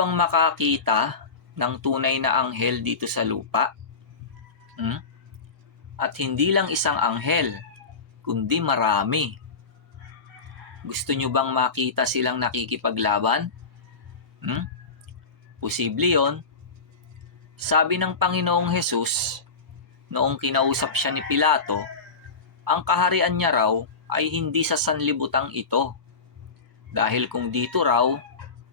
bang makakita ng tunay na anghel dito sa lupa? Hmm? At hindi lang isang anghel, kundi marami. Gusto nyo bang makita silang nakikipaglaban? Hmm? Posible yon. Sabi ng Panginoong Hesus, noong kinausap siya ni Pilato, ang kaharian niya raw ay hindi sa sanlibutang ito. Dahil kung dito raw,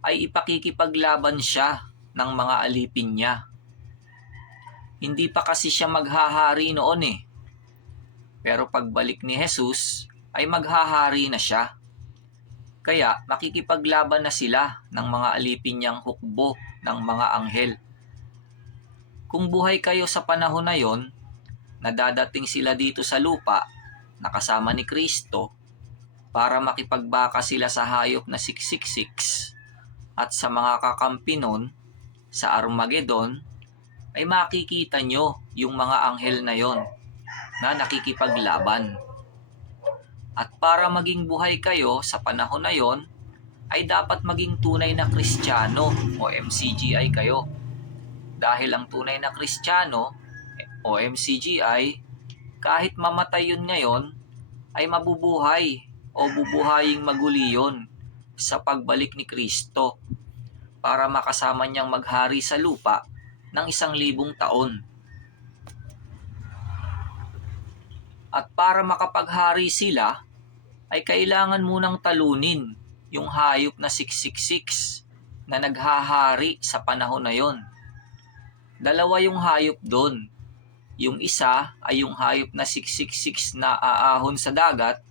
ay ipakikipaglaban siya ng mga alipin niya. Hindi pa kasi siya maghahari noon eh. Pero pagbalik ni Jesus, ay maghahari na siya. Kaya makikipaglaban na sila ng mga alipin niyang hukbo ng mga anghel. Kung buhay kayo sa panahon na yon, na dadating sila dito sa lupa, nakasama ni Kristo, para makipagbaka sila sa hayop na 666 at sa mga kakampi nun, sa Armageddon, ay makikita nyo yung mga anghel na yon na nakikipaglaban. At para maging buhay kayo sa panahon na yon, ay dapat maging tunay na Kristiyano o MCGI kayo. Dahil ang tunay na Kristiyano o MCGI, kahit mamatay yun ngayon, ay mabubuhay o bubuhaying maguli yun sa pagbalik ni Kristo para makasama niyang maghari sa lupa ng isang libong taon. At para makapaghari sila, ay kailangan munang talunin yung hayop na 666 na naghahari sa panahon na yon. Dalawa yung hayop doon. Yung isa ay yung hayop na 666 na aahon sa dagat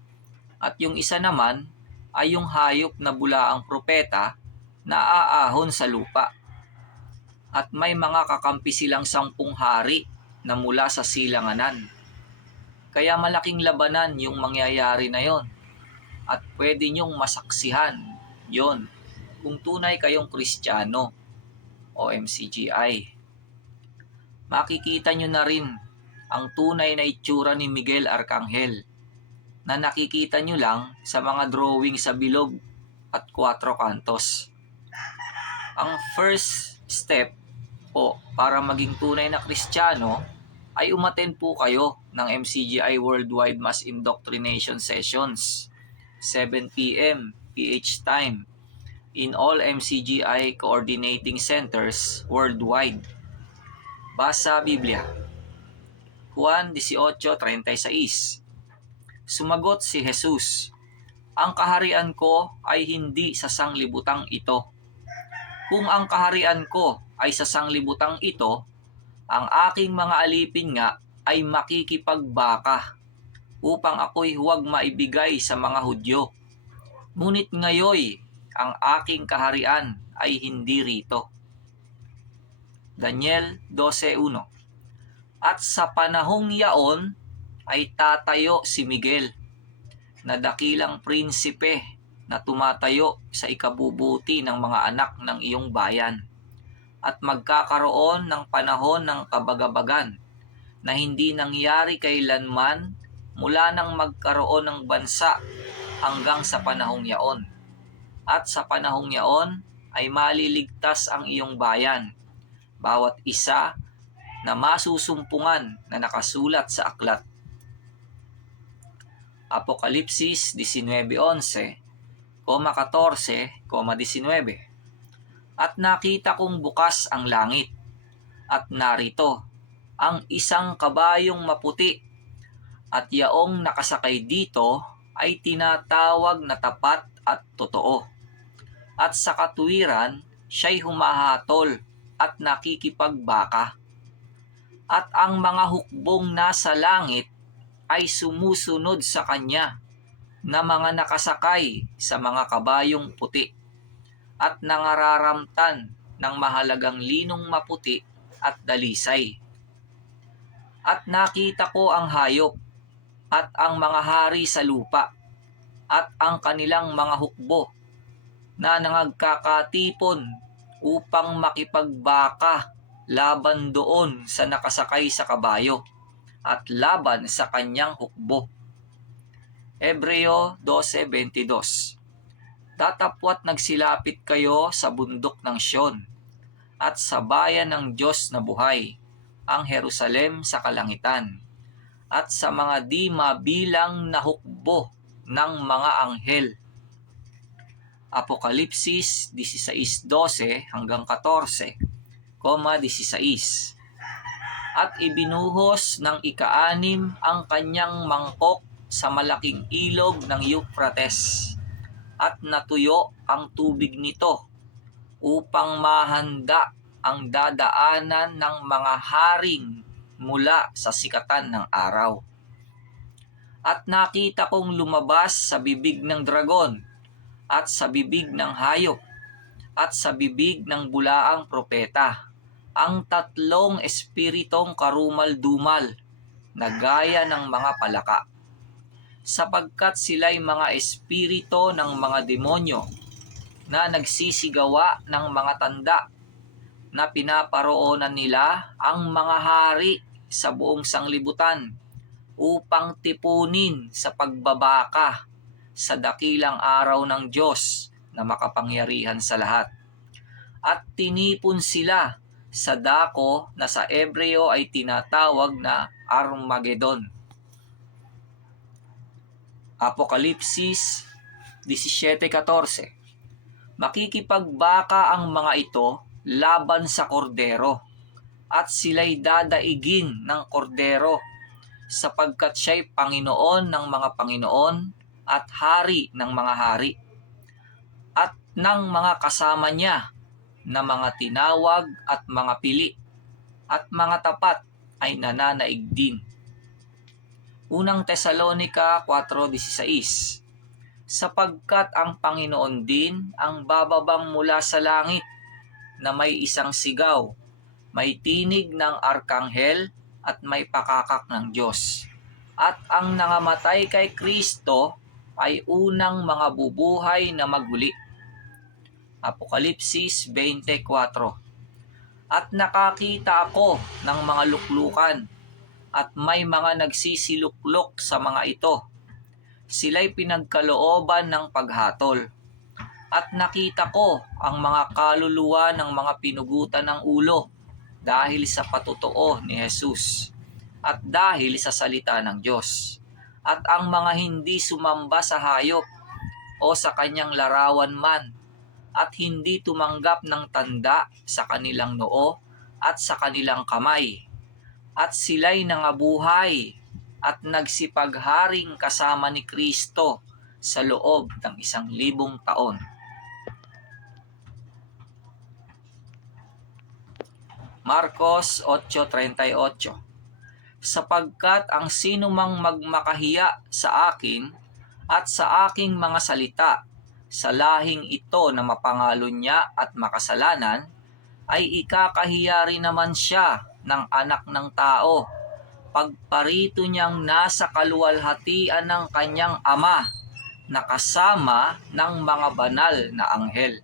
at yung isa naman ay yung hayop na bulaang propeta na aahon sa lupa. At may mga kakampi silang sampung hari na mula sa silanganan. Kaya malaking labanan yung mangyayari na yon. At pwede nyong masaksihan yon kung tunay kayong kristyano o MCGI. Makikita nyo na rin ang tunay na itsura ni Miguel Arcangel na nakikita nyo lang sa mga drawing sa bilog at kwatro kantos. Ang first step po para maging tunay na kristyano ay umaten po kayo ng MCGI Worldwide Mass Indoctrination Sessions 7 p.m. PH time in all MCGI coordinating centers worldwide. Basa Biblia. Juan 18:36. Sumagot si Jesus, Ang kaharian ko ay hindi sa sanglibutang ito. Kung ang kaharian ko ay sa sanglibutang ito, ang aking mga alipin nga ay makikipagbaka upang ako'y huwag maibigay sa mga Hudyo. Ngunit ngayoy, ang aking kaharian ay hindi rito. Daniel 12.1 At sa panahong yaon ay tatayo si Miguel na dakilang prinsipe na tumatayo sa ikabubuti ng mga anak ng iyong bayan at magkakaroon ng panahon ng kabagabagan na hindi nangyari kailanman mula nang magkaroon ng bansa hanggang sa panahong yaon. At sa panahong yaon ay maliligtas ang iyong bayan, bawat isa na masusumpungan na nakasulat sa aklat. Apokalipsis 19.11, 14, 19 At nakita kong bukas ang langit, at narito ang isang kabayong maputi, at yaong nakasakay dito ay tinatawag na tapat at totoo. At sa katuwiran, siya'y humahatol at nakikipagbaka. At ang mga hukbong nasa langit ay sumusunod sa kanya na mga nakasakay sa mga kabayong puti at nangararamtan ng mahalagang linong maputi at dalisay. At nakita ko ang hayop at ang mga hari sa lupa at ang kanilang mga hukbo na nangagkakatipon upang makipagbaka laban doon sa nakasakay sa kabayo at laban sa kanyang hukbo. Hebreo 12.22 Datapwat nagsilapit kayo sa bundok ng Siyon at sa bayan ng Diyos na buhay, ang Jerusalem sa kalangitan, at sa mga di mabilang na hukbo ng mga anghel. Apokalipsis 16.12 hanggang 14, 16 at ibinuhos ng ikaanim ang kanyang mangkok sa malaking ilog ng Euphrates at natuyo ang tubig nito upang mahanda ang dadaanan ng mga haring mula sa sikatan ng araw. At nakita kong lumabas sa bibig ng dragon at sa bibig ng hayop at sa bibig ng bulaang propeta ang tatlong espiritong karumal-dumal na gaya ng mga palaka sapagkat sila'y mga espirito ng mga demonyo na nagsisigawa ng mga tanda na pinaparoonan nila ang mga hari sa buong sanglibutan upang tipunin sa pagbabaka sa dakilang araw ng Diyos na makapangyarihan sa lahat. At tinipon sila sa dako na sa Ebreo ay tinatawag na Armageddon. Apokalipsis 17.14 Makikipagbaka ang mga ito laban sa kordero at sila'y dadaigin ng kordero sapagkat siya'y Panginoon ng mga Panginoon at Hari ng mga Hari at ng mga kasama niya na mga tinawag at mga pili at mga tapat ay nananaig din. Unang Tesalonika 4.16 Sapagkat ang Panginoon din ang bababang mula sa langit na may isang sigaw, may tinig ng arkanghel at may pakakak ng Diyos. At ang nangamatay kay Kristo ay unang mga bubuhay na maguli. Apokalipsis 24 At nakakita ako ng mga luklukan at may mga nagsisiluklok sa mga ito. Sila'y pinagkalooban ng paghatol. At nakita ko ang mga kaluluwa ng mga pinugutan ng ulo dahil sa patotoo ni Jesus at dahil sa salita ng Diyos. At ang mga hindi sumamba sa hayop o sa kanyang larawan man at hindi tumanggap ng tanda sa kanilang noo at sa kanilang kamay. At sila'y nangabuhay at nagsipagharing kasama ni Kristo sa loob ng isang libong taon. Marcos 8.38 Sapagkat ang sinumang magmakahiya sa akin at sa aking mga salita sa lahing ito na mapangalon niya at makasalanan, ay ikakahiya rin naman siya ng anak ng tao pagparito niyang nasa kaluwalhatian ng kanyang ama na kasama ng mga banal na anghel.